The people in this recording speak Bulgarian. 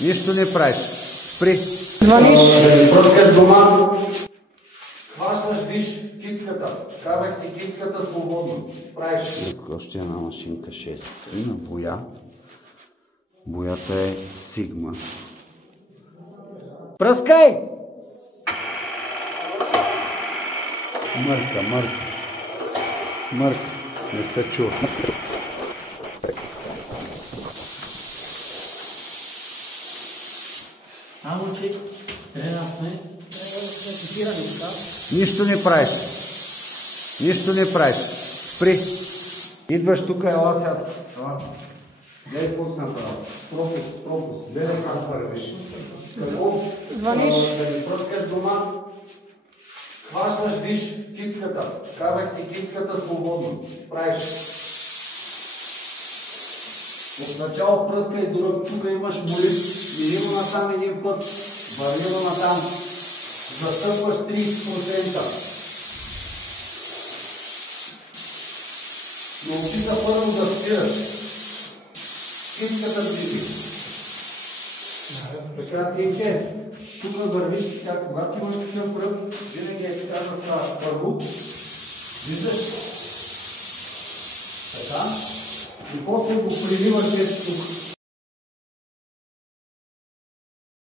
Нищо не правиш. Спри. Звъниш. Пръскаш дома. Хващаш, виж китката. Казах ти китката свободно. Правиш. Още една машинка 6 на боя. Боята е Сигма. Пръскай! Мърка. Не се чува. Само че трябва да сме фиксирани така. Нищо не правиш. Спри. Идваш тук, ела сяда. Гледай какво си направил. Пропуск. Гледай как вървиш. Звъниш. Да ми пръскаш дома. Хващаш, виж китката. Казах ти китката свободно. Правиш. Отначало пръскай, тук имаш молив. Минило насам един път. Вървило натам. Застъпваш 30%. Научи се първо да спираш. Китката движи. Така ти че, тук вървиш, когато имаш такъв пръв, винаги е така да ставаш първо. Виждаш? Така. И после го приливаш тук.